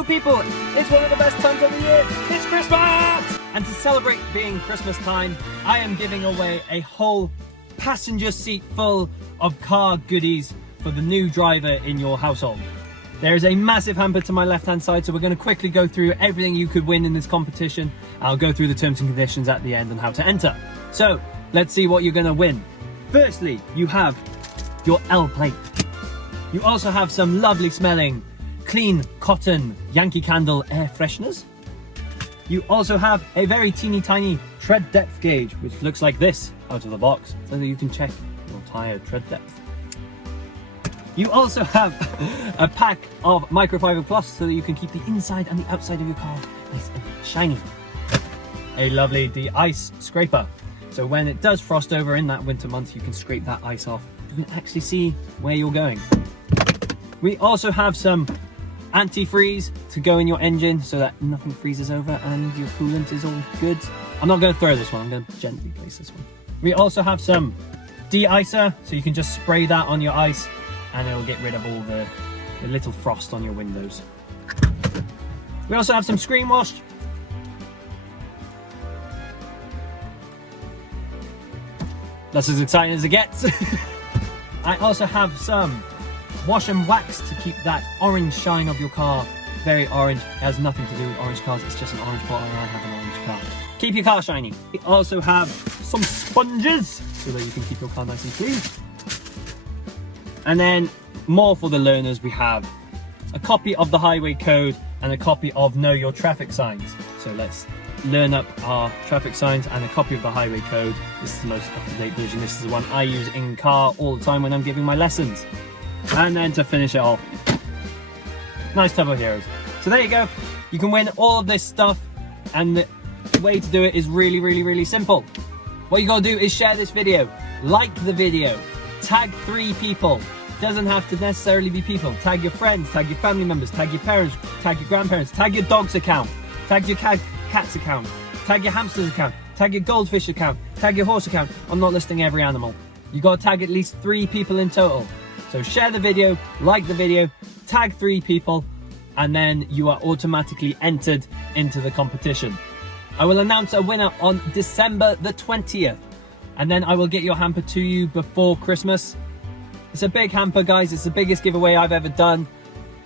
Hello people, it's one of the best times of the year, it's Christmas! And to celebrate being Christmas time, I am giving away a whole passenger seat full of car goodies for the new driver in your household. There is a massive hamper to my left hand side, so we're going to quickly go through everything you could win in this competition. I'll go through the terms and conditions at the end and how to enter. So let's see what you're going to win. Firstly, you have your L plate. You also have some lovely smelling clean cotton Yankee Candle air fresheners. You also have a very teeny tiny tread depth gauge, which looks like this out of the box, so that you can check your tire tread depth. You also have a pack of microfiber cloths so that you can keep the inside and the outside of your car nice and shiny. A lovely de-ice scraper, so when it does frost over in that winter month, you can scrape that ice off. You can actually see where you're going. We also have some antifreeze to go in your engine so that nothing freezes over and your coolant is all good. I'm not going to throw this one, I'm going to gently place this one. We also have some de-icer, so you can just spray that on your ice and it'll get rid of all the little frost on your windows. We also have some screen wash. That's as exciting as it gets. I also have some wash and wax to keep that orange shine of your car very orange. It has nothing to do with orange cars, it's just an orange bottle and I have an orange car. Keep your car shiny. We also have some sponges so that you can keep your car nice and clean. And then more for the learners, we have a copy of the highway code and a copy of Know Your Traffic Signs. So let's learn up our traffic signs and a copy of the highway code. This is the most up-to-date version. This is the one I use in car all the time when I'm giving my lessons. And then to finish it off, nice Turbo Heroes. So there you go. You can win all of this stuff, and the way to do it is really simple. What you gotta do is share this video, like the video, tag 3 people. Doesn't have to necessarily be people. Tag your friends, tag your family members, tag your parents, tag your grandparents, tag your dog's account, tag your cat's account, tag your hamster's account, tag your goldfish account, tag your horse account. I'm not listing every animal. You gotta tag at least 3 people in total. So share the video, like the video, tag 3 people, and then you are automatically entered into the competition. I will announce a winner on December the 20th, and then I will get your hamper to you before Christmas. It's a big hamper, guys. It's the biggest giveaway I've ever done.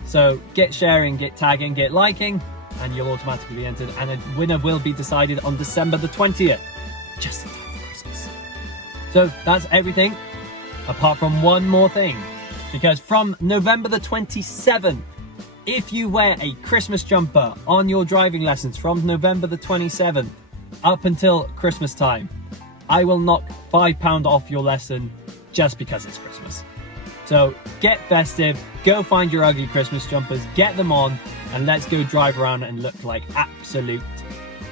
So get sharing, get tagging, get liking, and you'll automatically be entered, and a winner will be decided on December the 20th, just in time for Christmas. So that's everything, apart from one more thing. Because from November the 27th, if you wear a Christmas jumper on your driving lessons from November the 27th up until Christmas time, I will knock £5 off your lesson just because it's Christmas. So get festive, go find your ugly Christmas jumpers, get them on, and let's go drive around and look like absolute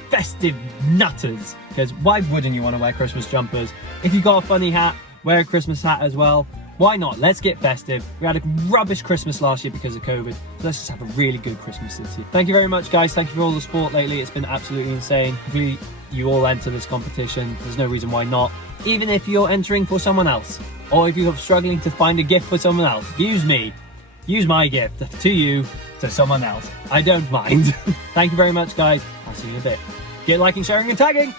festive nutters. Because why wouldn't you want to wear Christmas jumpers? If you got a funny hat, wear a Christmas hat as well. Why not? Let's get festive. We had a rubbish Christmas last year because of COVID, so let's just have a really good Christmas this year. Thank you very much, guys. Thank you for all the support lately. It's been absolutely insane. Hopefully you all enter this competition. There's no reason why not. Even if you're entering for someone else, or if you're struggling to find a gift for someone else, use me. Use my gift to you, to someone else. I don't mind. Thank you very much, guys. I'll see you in a bit. Get liking, sharing, and tagging.